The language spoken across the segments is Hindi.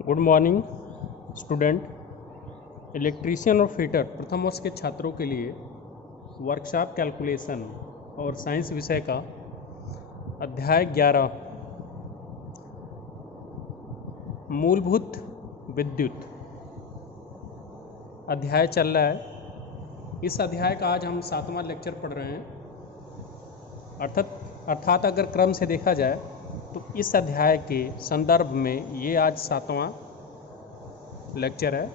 Good morning student. इलेक्ट्रीशियन और फिटर प्रथम वर्ष के छात्रों के लिए वर्कशॉप कैलकुलेशन और साइंस विषय का अध्याय 11 मूलभूत विद्युत अध्याय चल रहा है। इस अध्याय का आज हम 7वां लेक्चर पढ़ रहे हैं। अर्थात अगर क्रम से देखा जाए तो इस अध्याय के संदर्भ में ये आज 7वां लेक्चर है,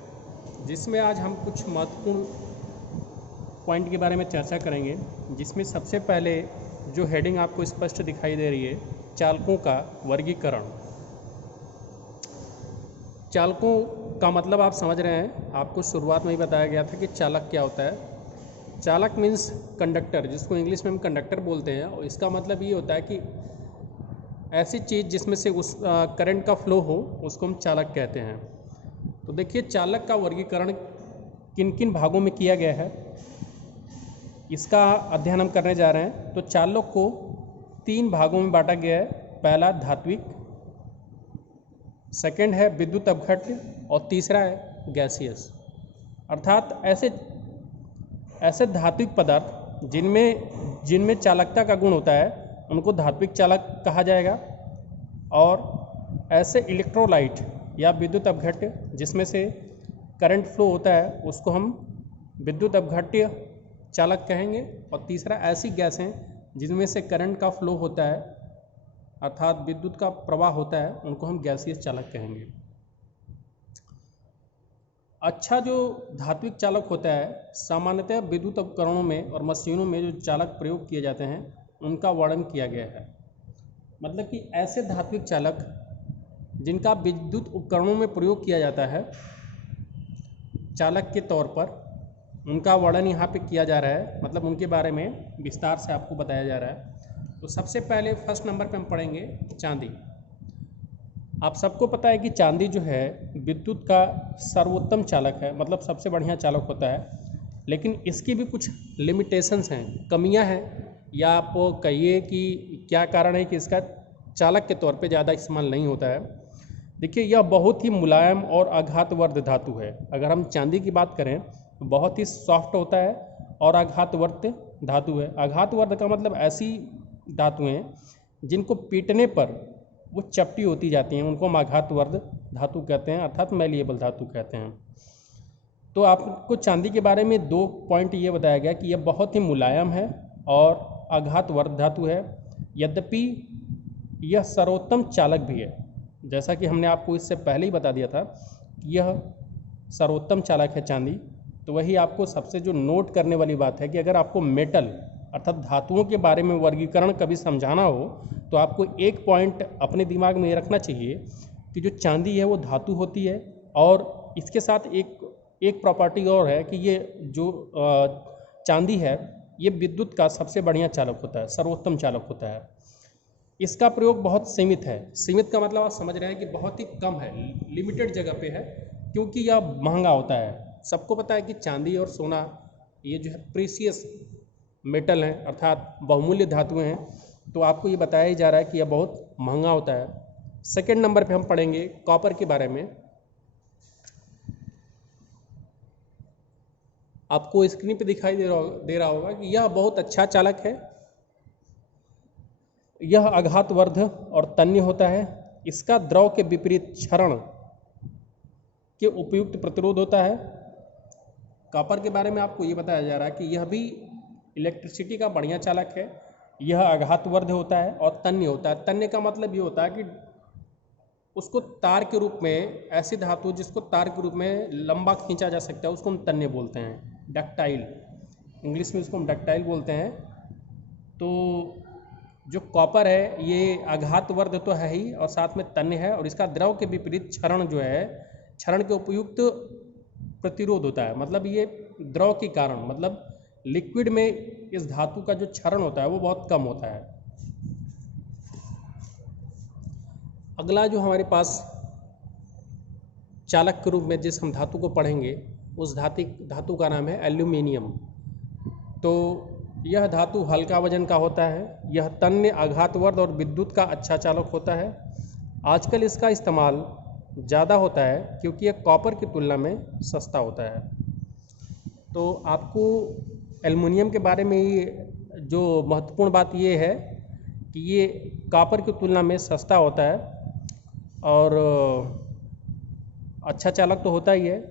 जिसमें आज हम कुछ महत्वपूर्ण पॉइंट के बारे में चर्चा करेंगे। जिसमें सबसे पहले जो हेडिंग आपको स्पष्ट दिखाई दे रही है, चालकों का वर्गीकरण। चालकों का मतलब आप समझ रहे हैं। आपको शुरुआत में ही बताया गया था कि चालक क्या होता है। चालक मीन्स कंडक्टर, जिसको इंग्लिश में हम कंडक्टर बोलते हैं। और इसका मतलब ये होता है कि ऐसी चीज़ जिसमें से उस करंट का फ्लो हो, उसको हम चालक कहते हैं। तो देखिए, चालक का वर्गीकरण किन किन भागों में किया गया है, इसका अध्ययन हम करने जा रहे हैं। तो चालक को 3 भागों में बांटा गया है। पहला धात्विक, सेकंड है विद्युत अपघट्य और तीसरा है गैसियस। अर्थात ऐसे धात्विक पदार्थ जिनमें चालकता का गुण होता है, उनको धात्विक चालक कहा जाएगा। और ऐसे इलेक्ट्रोलाइट या विद्युत अपघट्य जिसमें से करंट फ्लो होता है, उसको हम विद्युत अपघट्य चालक कहेंगे। और तीसरा ऐसी गैसें जिनमें से करंट का फ्लो होता है, अर्थात विद्युत का प्रवाह होता है, उनको हम गैसीय चालक कहेंगे। अच्छा, जो धात्विक चालक होता है, सामान्यतः विद्युत उपकरणों में और मशीनों में जो चालक प्रयोग किए जाते हैं, उनका वर्णन किया गया है। मतलब कि ऐसे धात्विक चालक जिनका विद्युत उपकरणों में प्रयोग किया जाता है चालक के तौर पर, उनका वर्णन यहाँ पे किया जा रहा है। मतलब उनके बारे में विस्तार से आपको बताया जा रहा है। तो सबसे पहले फर्स्ट नंबर पे हम पढ़ेंगे चांदी। आप सबको पता है कि चांदी जो है विद्युत का सर्वोत्तम चालक है, मतलब सबसे बढ़िया चालक होता है। लेकिन इसकी भी कुछ लिमिटेशंस हैं, कमियां हैं, या आप कहिए कि क्या कारण है कि इसका चालक के तौर पे ज़्यादा इस्तेमाल नहीं होता है। देखिए, यह बहुत ही मुलायम और आघातवर्ध धातु है। अगर हम चांदी की बात करें तो बहुत ही सॉफ्ट होता है और आघातवर्ध धातु है। आघातवर्ध का मतलब ऐसी धातुएं जिनको पीटने पर वो चपटी होती जाती हैं, उनको हम आघातवर्ध धातु कहते हैं, अर्थात मैलिएबल धातु कहते हैं। तो आपको चांदी के बारे में 2 पॉइंट ये बताया गया कि यह बहुत ही मुलायम है और आघातवर्ध धातु है। यद्यपि यह सर्वोत्तम चालक भी है। जैसा कि हमने आपको इससे पहले ही बता दिया था कि यह सर्वोत्तम चालक है चांदी। तो वही आपको सबसे जो नोट करने वाली बात है कि अगर आपको मेटल अर्थात धातुओं के बारे में वर्गीकरण कभी समझाना हो, तो आपको एक पॉइंट अपने दिमाग में ये रखना चाहिए कि जो चांदी है वो धातु होती है। और इसके साथ एक प्रॉपर्टी और है कि ये जो चांदी है, ये विद्युत का सबसे बढ़िया चालक होता है, सर्वोत्तम चालक होता है। इसका प्रयोग बहुत सीमित है। सीमित का मतलब आप समझ रहे हैं कि बहुत ही कम है, लिमिटेड जगह पे है, क्योंकि यह महंगा होता है। सबको पता है कि चांदी और सोना ये जो है प्रीसियस मेटल हैं, अर्थात बहुमूल्य धातुएं हैं। तो आपको ये बताया ही जा रहा है कि यह बहुत महंगा होता है। सेकंड नंबर पे हम पढ़ेंगे कॉपर के बारे में। आपको स्क्रीन पे दिखाई दे रहा होगा कि यह बहुत अच्छा चालक है। यह आघातवर्ध और तन्य होता है। इसका द्रव के विपरीत क्षरण के उपयुक्त प्रतिरोध होता है। कॉपर के बारे में आपको ये बताया जा रहा है कि यह भी इलेक्ट्रिसिटी का बढ़िया चालक है। यह आघातवर्ध होता है और तन्य होता है। तन्य का मतलब ये होता है कि उसको तार के रूप में, ऐसी धातु जिसको तार के रूप में लंबा खींचा जा सकता है, उसको हम तन्य बोलते हैं। डक्टाइल, इंग्लिश में उसको हम डक्टाइल बोलते हैं। तो जो कॉपर है ये आघातवर्ध तो है ही और साथ में तन्य है। और इसका द्रव के विपरीत क्षरण जो है, क्षरण के उपयुक्त प्रतिरोध होता है। मतलब ये द्रव के कारण, मतलब लिक्विड में इस धातु का जो क्षरण होता है वो बहुत कम होता है। अगला जो हमारे पास चालक के रूप में जिस हम धातु को पढ़ेंगे, उस धातु का नाम है एल्यूमिनियम। तो यह धातु हल्का वजन का होता है। यह तन्य, आघातवर्ध और विद्युत का अच्छा चालक होता है। आजकल इसका इस्तेमाल ज़्यादा होता है क्योंकि यह कॉपर की तुलना में सस्ता होता है। तो आपको एल्युमिनियम के बारे में ये जो महत्वपूर्ण बात ये है कि ये कॉपर की तुलना में सस्ता होता है और अच्छा चालक तो होता ही है।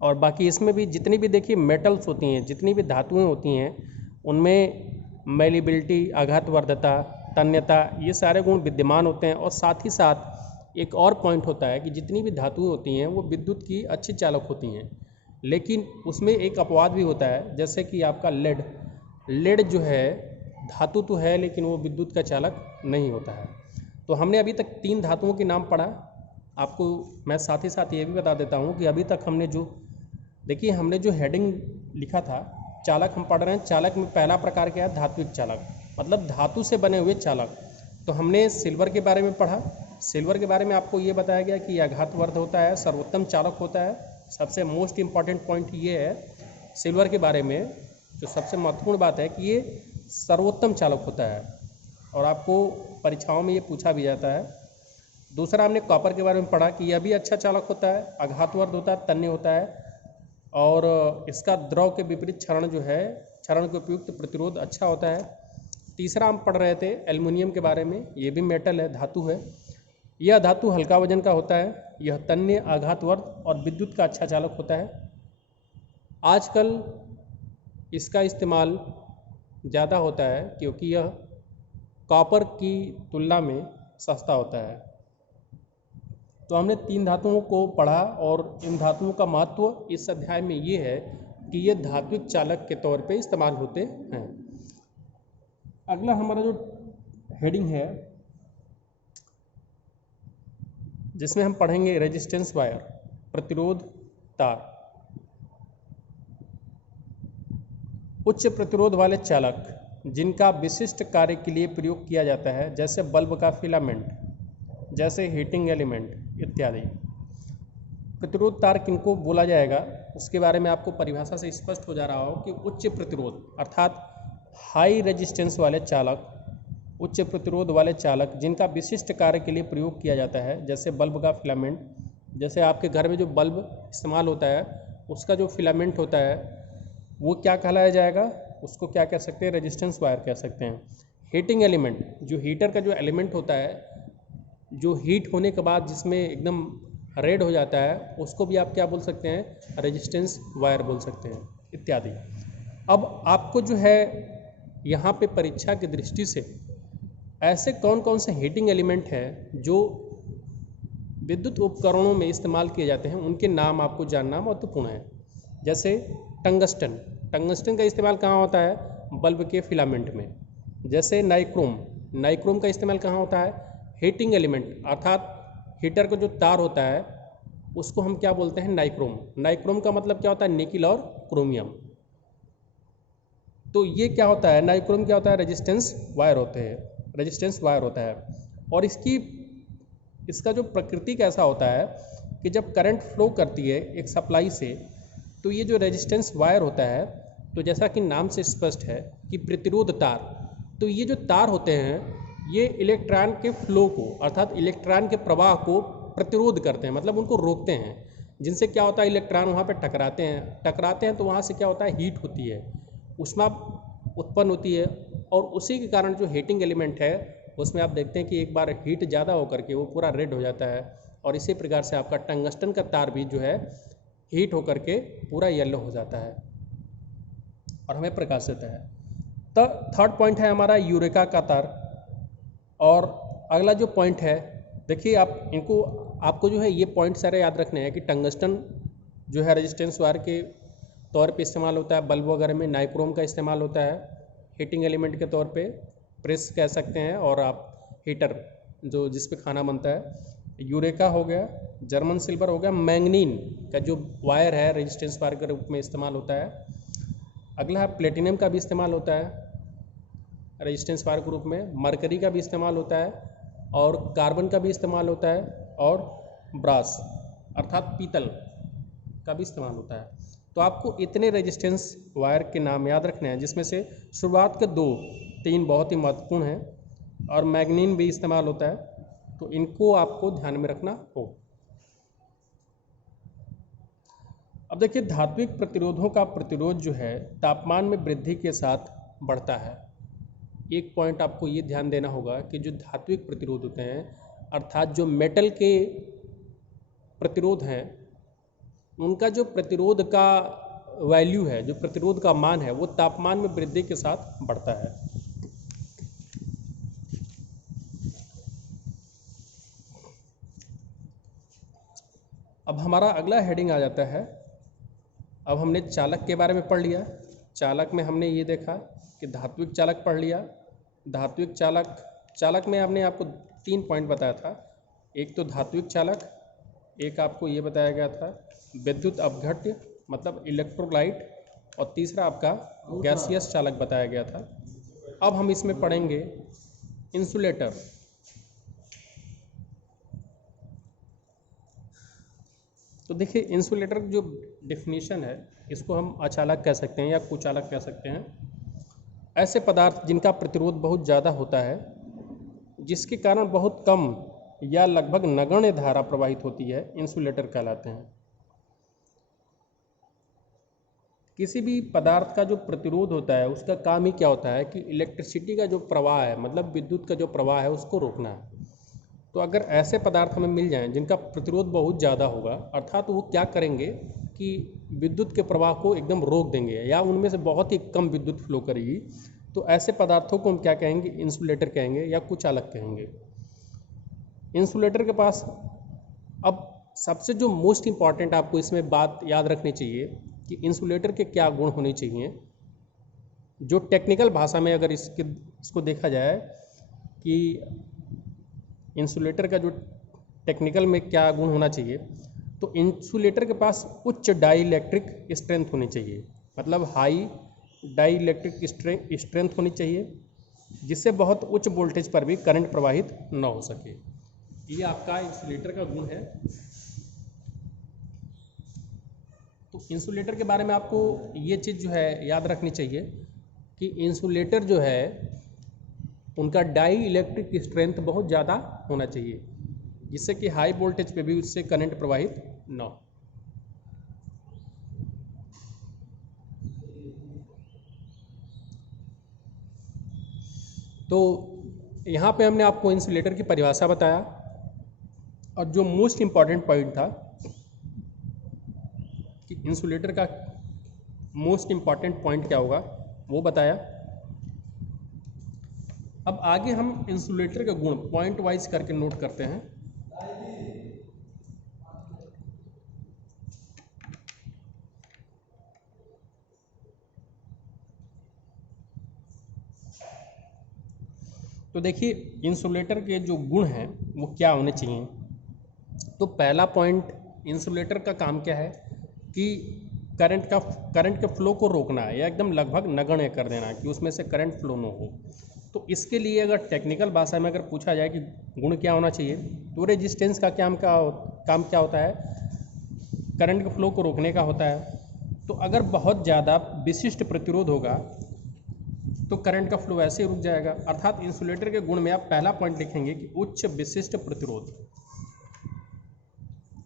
और बाकी इसमें भी जितनी भी देखिए मेटल्स होती हैं, जितनी भी धातुएं होती हैं, उनमें मेलिबिलिटी, आघातवर्धता, तन्यता, ये सारे गुण विद्यमान होते हैं। और साथ ही साथ एक और पॉइंट होता है कि जितनी भी धातुएं होती हैं वो विद्युत की अच्छी चालक होती हैं, लेकिन उसमें एक अपवाद भी होता है, जैसे कि आपका लेड जो है धातु तो है लेकिन वो विद्युत का चालक नहीं होता है। तो हमने अभी तक 3 धातुओं के नाम पढ़ा। आपको मैं साथ ही साथ ये भी बता देता हूँ कि अभी तक हमने जो हेडिंग लिखा था चालक हम पढ़ रहे हैं। चालक में पहला प्रकार क्या है? धात्विक चालक, मतलब धातु से बने हुए चालक। तो हमने सिल्वर के बारे में पढ़ा। सिल्वर के बारे में आपको ये बताया गया कि आघातवर्ध होता है, सर्वोत्तम चालक होता है। सबसे मोस्ट इम्पॉर्टेंट पॉइंट ये है सिल्वर के बारे में, जो सबसे महत्वपूर्ण बात है कि ये सर्वोत्तम चालक होता है और आपको परीक्षाओं में ये पूछा भी जाता है। दूसरा हमने कॉपर के बारे में पढ़ा कि यह भी अच्छा चालक होता है, आघातवर्ध होता है, तन्य होता है और इसका द्रव के विपरीत क्षरण जो है, क्षरण के उपयुक्त प्रतिरोध अच्छा होता है। तीसरा हम पढ़ रहे थे एल्युमिनियम के बारे में। ये भी मेटल है, धातु है। यह धातु हल्का वजन का होता है, यह तन्य, आघातवर्ध और विद्युत का अच्छा चालक होता है। आजकल इसका इस्तेमाल ज़्यादा होता है क्योंकि यह कॉपर की तुलना में सस्ता होता है। तो हमने 3 धातुओं को पढ़ा और इन धातुओं का महत्व इस अध्याय में ये है कि ये धात्विक चालक के तौर पे इस्तेमाल होते हैं। अगला हमारा जो हेडिंग है जिसमें हम पढ़ेंगे रेजिस्टेंस वायर, प्रतिरोध तार। उच्च प्रतिरोध वाले चालक जिनका विशिष्ट कार्य के लिए प्रयोग किया जाता है, जैसे बल्ब का फिलामेंट, जैसे हीटिंग एलिमेंट इत्यादि। प्रतिरोध तार किनको बोला जाएगा उसके बारे में आपको परिभाषा से स्पष्ट हो जा रहा हो कि उच्च प्रतिरोध अर्थात हाई रेजिस्टेंस वाले चालक, उच्च प्रतिरोध वाले चालक जिनका विशिष्ट कार्य के लिए प्रयोग किया जाता है, जैसे बल्ब का फिलामेंट। जैसे आपके घर में जो बल्ब इस्तेमाल होता है उसका जो फिलामेंट होता है वो क्या कहलाया जाएगा? उसको क्या कह सकते हैं? रेजिस्टेंस वायर कह सकते हैं। हीटिंग एलिमेंट, जो हीटर का जो एलिमेंट होता है, जो हीट होने के बाद जिसमें एकदम रेड हो जाता है, उसको भी आप क्या बोल सकते हैं? रेजिस्टेंस वायर बोल सकते हैं इत्यादि। अब आपको जो है यहाँ पे परीक्षा की दृष्टि से ऐसे कौन कौन से हीटिंग एलिमेंट हैं जो विद्युत उपकरणों में इस्तेमाल किए जाते हैं, उनके नाम आपको जानना महत्वपूर्ण है। जैसे टंगस्टन, टंगस्टन का इस्तेमाल कहाँ होता है? बल्ब के फिलामेंट में। जैसे नाइक्रोम, नाइक्रोम का इस्तेमाल कहाँ होता है? हीटिंग एलिमेंट अर्थात हीटर का जो तार होता है उसको हम क्या बोलते हैं? नाइक्रोम। नाइक्रोम का मतलब क्या होता है? निकिल और क्रोमियम। तो ये क्या होता है? नाइक्रोम क्या होता है? रेजिस्टेंस वायर होते हैं, रेजिस्टेंस वायर होता है। और इसका जो प्रकृति कैसा होता है कि जब करंट फ्लो करती है एक सप्लाई से, तो ये जो रेजिस्टेंस वायर होता है, तो जैसा कि नाम से स्पष्ट है कि प्रतिरोध तार, तो ये जो तार होते हैं ये इलेक्ट्रॉन के फ्लो को अर्थात इलेक्ट्रॉन के प्रवाह को प्रतिरोध करते हैं, मतलब उनको रोकते हैं। जिनसे क्या होता है? इलेक्ट्रॉन वहाँ पे टकराते हैं तो वहाँ से क्या होता है? हीट होती है, ऊष्मा उत्पन्न होती है और उसी के कारण जो हीटिंग एलिमेंट है उसमें आप देखते हैं कि एक बार हीट ज़्यादा होकर के वो पूरा रेड हो जाता है। और इसी प्रकार से आपका टंगस्टन का तार भी जो है हीट होकर के पूरा येलो हो जाता है और हमें प्रकाश देता है। तो थर्ड पॉइंट है हमारा यूरेका का तार। और अगला जो पॉइंट है, देखिए आपको जो है ये पॉइंट सारे याद रखने हैं कि टंगस्टन जो है रेजिस्टेंस वायर के तौर पे इस्तेमाल होता है बल्ब वगैरह में। नाइक्रोम का इस्तेमाल होता है हीटिंग एलिमेंट के तौर पे, प्रेस कह सकते हैं, और आप हीटर जो जिस पे खाना बनता है। यूरेका हो गया, जर्मन सिल्वर हो गया, मैंगनीन का जो वायर है रेजिस्टेंस वायर के रूप में इस्तेमाल होता है। अगला है प्लेटिनम का भी इस्तेमाल होता है रेजिस्टेंस वायर के रूप में। मरकरी का भी इस्तेमाल होता है और कार्बन का भी इस्तेमाल होता है और ब्रास अर्थात पीतल का भी इस्तेमाल होता है। तो आपको इतने रेजिस्टेंस वायर के नाम याद रखने हैं, जिसमें से शुरुआत के 2-3 बहुत ही महत्वपूर्ण हैं। और मैग्नीन भी इस्तेमाल होता है तो इनको आपको ध्यान में रखना होगा। अब देखिए, धात्विक प्रतिरोधों का प्रतिरोध जो है तापमान में वृद्धि के साथ बढ़ता है। एक पॉइंट आपको ये ध्यान देना होगा कि जो धात्विक प्रतिरोध होते हैं, अर्थात जो मेटल के प्रतिरोध हैं, उनका जो प्रतिरोध का वैल्यू है, जो प्रतिरोध का मान है, वो तापमान में वृद्धि के साथ बढ़ता है। अब हमारा अगला हेडिंग आ जाता है, अब हमने चालक के बारे में पढ़ लिया। चालक में हमने ये देखा कि धात्विक चालक पढ़ लिया। धात्विक चालक में हमने आपको 3 पॉइंट बताया था। एक तो धात्विक चालक, एक आपको ये बताया गया था विद्युत अपघट्य मतलब इलेक्ट्रोलाइट, और तीसरा आपका गैसियस चालक बताया गया था। अब हम इसमें पढ़ेंगे इंसुलेटर। तो देखिए, इंसुलेटर जो डेफिनेशन है, इसको हम अचालक कह सकते हैं या कुचालक कह सकते हैं। ऐसे पदार्थ जिनका प्रतिरोध बहुत ज़्यादा होता है, जिसके कारण बहुत कम या लगभग नगण्य धारा प्रवाहित होती है, इंसुलेटर कहलाते हैं। किसी भी पदार्थ का जो प्रतिरोध होता है, उसका काम ही क्या होता है कि इलेक्ट्रिसिटी का जो प्रवाह है, मतलब विद्युत का जो प्रवाह है, उसको रोकना है। तो अगर ऐसे पदार्थ हमें मिल जाएं जिनका प्रतिरोध बहुत ज़्यादा होगा, अर्थात वो क्या करेंगे कि विद्युत के प्रवाह को एकदम रोक देंगे या उनमें से बहुत ही कम विद्युत फ्लो करेगी, तो ऐसे पदार्थों को हम क्या कहेंगे? इंसुलेटर कहेंगे या कुचालक कहेंगे। इंसुलेटर के पास अब सबसे जो मोस्ट इम्पॉर्टेंट आपको इसमें बात याद रखनी चाहिए कि इंसुलेटर के क्या गुण होने चाहिए। जो टेक्निकल भाषा में अगर इसको देखा जाए कि इंसुलेटर का जो टेक्निकल में क्या गुण होना चाहिए, तो इंसुलेटर के पास उच्च डाई इलेक्ट्रिक स्ट्रेंथ होनी चाहिए, मतलब हाई डाई इलेक्ट्रिक स्ट्रेंथ होनी चाहिए, जिससे बहुत उच्च वोल्टेज पर भी करंट प्रवाहित न हो सके। ये आपका इंसुलेटर का गुण है। तो इंसुलेटर के बारे में आपको ये चीज़ जो है याद रखनी चाहिए कि इंसुलेटर जो है उनका डाई इलेक्ट्रिक स्ट्रेंथ बहुत ज़्यादा होना चाहिए, जिससे कि हाई वोल्टेज पे भी उससे करंट प्रवाहित न हो। तो यहाँ पे हमने आपको इंसुलेटर की परिभाषा बताया, और जो मोस्ट इम्पॉर्टेंट पॉइंट था कि इंसुलेटर का मोस्ट इम्पॉर्टेंट पॉइंट क्या होगा, वो बताया। अब आगे हम इंसुलेटर के गुण पॉइंट वाइज करके नोट करते हैं। तो देखिए, इंसुलेटर के जो गुण हैं वो क्या होने चाहिए। तो पहला पॉइंट, इंसुलेटर का काम क्या है कि करंट के फ्लो को रोकना है या एकदम लगभग नगण्य कर देना कि उसमें से करंट फ्लो न हो। तो इसके लिए अगर टेक्निकल भाषा में अगर पूछा जाए कि गुण क्या होना चाहिए, तो रेजिस्टेंस का काम क्या होता है? करंट के फ्लो को रोकने का होता है। तो अगर बहुत ज़्यादा विशिष्ट प्रतिरोध होगा तो करंट का फ्लो ऐसे ही रुक जाएगा। अर्थात इंसुलेटर के गुण में आप पहला पॉइंट लिखेंगे कि उच्च विशिष्ट प्रतिरोध,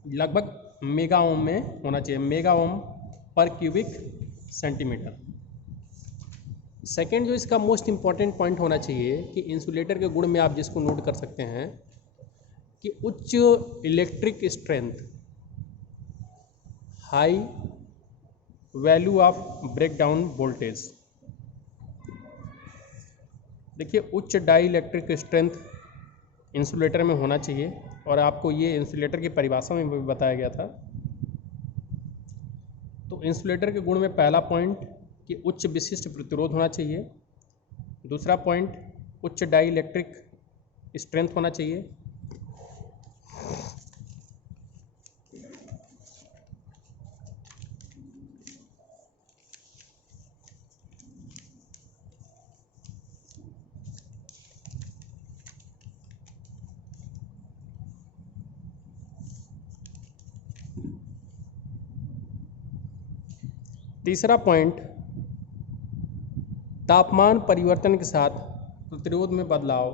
लगभग मेगा ओम में होना चाहिए, मेगा ओम पर क्यूबिक सेंटीमीटर। सेकेंड जो इसका मोस्ट इम्पॉर्टेंट पॉइंट होना चाहिए कि इंसुलेटर के गुण में आप जिसको नोट कर सकते हैं कि उच्च electric strength, high value of breakdown voltage. देखिए, उच्च डाई इलेक्ट्रिक स्ट्रेंथ इंसुलेटर में होना चाहिए, और आपको ये इंसुलेटर की परिभाषा में भी बताया गया था। तो इंसुलेटर के गुण में पहला पॉइंट कि उच्च विशिष्ट प्रतिरोध होना चाहिए। दूसरा पॉइंट, उच्च डाई इलेक्ट्रिक स्ट्रेंथ होना चाहिए। तीसरा पॉइंट, तापमान परिवर्तन के साथ प्रतिरोध में बदलाव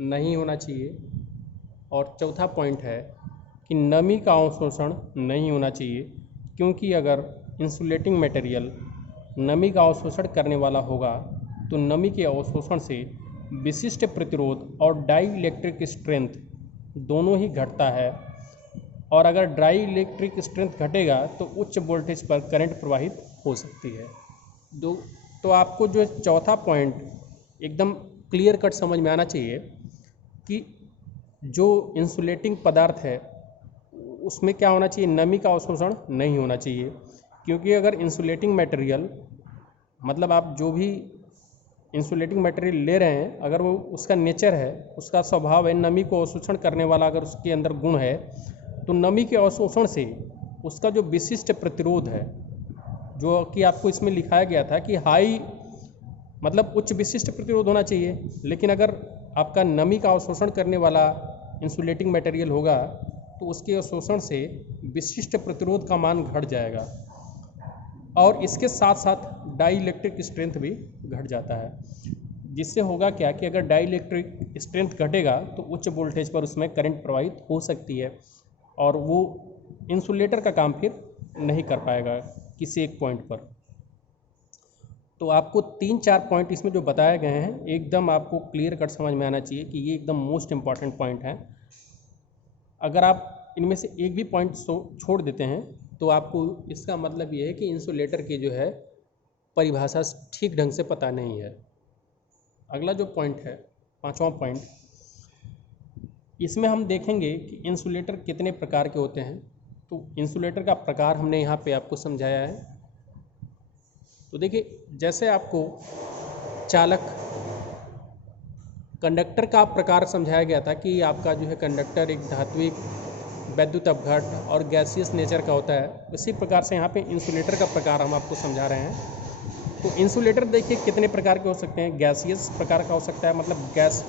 नहीं होना चाहिए। और चौथा पॉइंट है कि नमी का अवशोषण नहीं होना चाहिए, क्योंकि अगर इंसुलेटिंग मटेरियल नमी का अवशोषण करने वाला होगा तो नमी के अवशोषण से विशिष्ट प्रतिरोध और डाई इलेक्ट्रिक स्ट्रेंथ दोनों ही घटता है, और अगर डाई इलेक्ट्रिक स्ट्रेंथ घटेगा तो उच्च वोल्टेज पर करंट प्रवाहित हो सकती है। तो आपको जो चौथा पॉइंट एकदम क्लियर कट समझ में आना चाहिए कि जो इंसुलेटिंग पदार्थ है उसमें क्या होना चाहिए, नमी का अवशोषण नहीं होना चाहिए, क्योंकि अगर इंसुलेटिंग मटेरियल मतलब आप जो भी इंसुलेटिंग मटेरियल ले रहे हैं, अगर वो उसका नेचर है, उसका स्वभाव है नमी को अवशोषण करने वाला, अगर उसके अंदर गुण है, तो नमी के अवशोषण से उसका जो विशिष्ट प्रतिरोध है, जो कि आपको इसमें लिखाया गया था कि हाई मतलब उच्च विशिष्ट प्रतिरोध होना चाहिए, लेकिन अगर आपका नमी का अवशोषण करने वाला इंसुलेटिंग मटेरियल होगा तो उसके अवशोषण से विशिष्ट प्रतिरोध का मान घट जाएगा, और इसके साथ साथ डाई इलेक्ट्रिक स्ट्रेंथ भी घट जाता है, जिससे होगा क्या कि अगर डाई इलेक्ट्रिक स्ट्रेंथ घटेगा तो उच्च वोल्टेज पर उसमें करंट प्रवाहित हो सकती है, और वो इंसुलेटर का काम फिर नहीं कर पाएगा किसी एक पॉइंट पर। तो आपको 3-4 पॉइंट इसमें जो बताए गए हैं एकदम आपको क्लियर कट समझ में आना चाहिए कि ये एकदम मोस्ट इम्पॉर्टेंट पॉइंट है। अगर आप इनमें से एक भी पॉइंट छोड़ देते हैं तो आपको इसका मतलब ये है कि इंसुलेटर की जो है परिभाषा ठीक ढंग से पता नहीं है। अगला जो पॉइंट है, 5वां पॉइंट, इसमें हम देखेंगे कि इंसुलेटर कितने प्रकार के होते हैं। तो इंसुलेटर का प्रकार हमने यहाँ पे आपको समझाया है। तो देखिए, जैसे आपको चालक कंडक्टर का प्रकार समझाया गया था कि आपका जो है कंडक्टर एक धात्विक, वैद्युत अपघट और गैसियस नेचर का होता है, इसी प्रकार से यहाँ पे इंसुलेटर का प्रकार हम आपको समझा रहे हैं। तो इंसुलेटर देखिए कितने प्रकार के हो सकते हैं। गैसियस प्रकार का हो सकता है, मतलब गैस,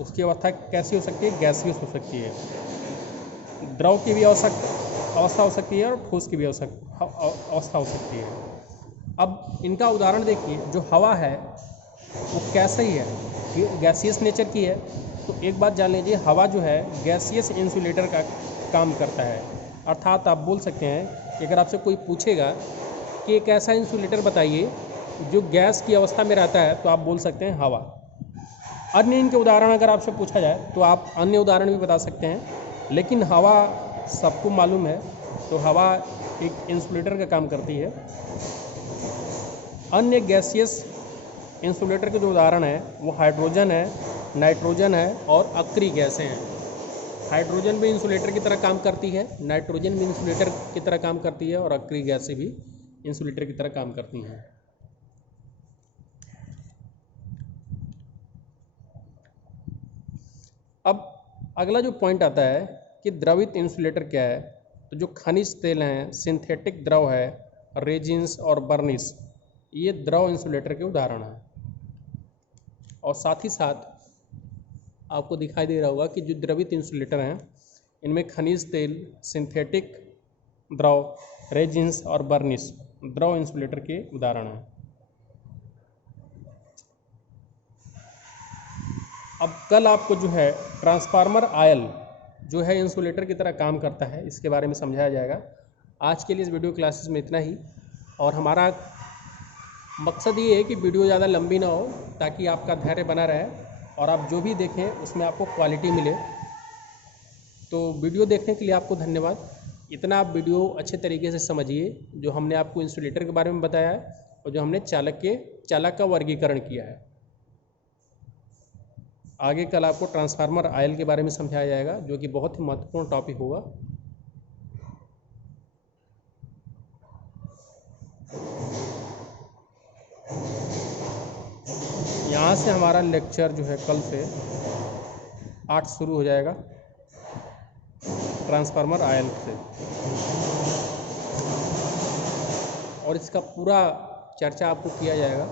उसकी अवस्था कैसी हो सकती है, गैसियस हो सकती है। द्रव की भी अवस्था हो सकती है और ठोस की भी अवस्था हो सकती है। अब इनका उदाहरण देखिए, जो हवा है वो कैसा ही है, गैसियस नेचर की है। तो एक बात जान लीजिए, हवा जो है गैसियस इंसुलेटर का काम करता है। अर्थात आप बोल सकते हैं कि अगर आपसे कोई पूछेगा कि एक ऐसा इंसुलेटर बताइए जो गैस की अवस्था में रहता है, तो आप बोल सकते हैं हवा। अन्य इनके उदाहरण अगर आपसे पूछा जाए तो आप अन्य उदाहरण भी बता सकते हैं, लेकिन हवा सबको मालूम है, तो हवा एक इंसुलेटर का काम करती है। अन्य गैसियस इंसुलेटर के जो उदाहरण है वो हाइड्रोजन है, नाइट्रोजन है और अक्रिय गैसें हैं। हाइड्रोजन भी इंसुलेटर की तरह काम करती है, नाइट्रोजन भी इंसुलेटर की तरह काम करती है और अक्रिय गैसें भी इंसुलेटर की तरह काम करती हैं। अब अगला जो पॉइंट आता है कि द्रवित इंसुलेटर क्या है। तो जो खनिज तेल हैं, सिंथेटिक द्रव है, रेजिन्स और बर्निश, ये द्रव इंसुलेटर के उदाहरण हैं। और साथ ही साथ आपको दिखाई दे रहा होगा कि जो द्रवित इंसुलेटर हैं इनमें खनिज तेल, सिंथेटिक द्रव, रेजिन्स और बर्निश द्रव इंसुलेटर के उदाहरण हैं। अब कल आपको जो है ट्रांसफार्मर आयल जो है इंसुलेटर की तरह काम करता है, इसके बारे में समझाया जाएगा। आज के लिए इस वीडियो क्लासेस में इतना ही, और हमारा मकसद ये है कि वीडियो ज़्यादा लंबी ना हो, ताकि आपका धैर्य बना रहे और आप जो भी देखें उसमें आपको क्वालिटी मिले। तो वीडियो देखने के लिए आपको धन्यवाद। इतना आप वीडियो अच्छे तरीके से समझिए, जो हमने आपको इंसुलेटर के बारे में बताया है और जो हमने चालक का वर्गीकरण किया है। आगे कल आपको ट्रांसफार्मर आयल के बारे में समझाया जाएगा, जो कि बहुत ही महत्वपूर्ण टॉपिक होगा। यहाँ से हमारा लेक्चर जो है कल से 8 शुरू हो जाएगा ट्रांसफार्मर आयल से, और इसका पूरा चर्चा आपको किया जाएगा।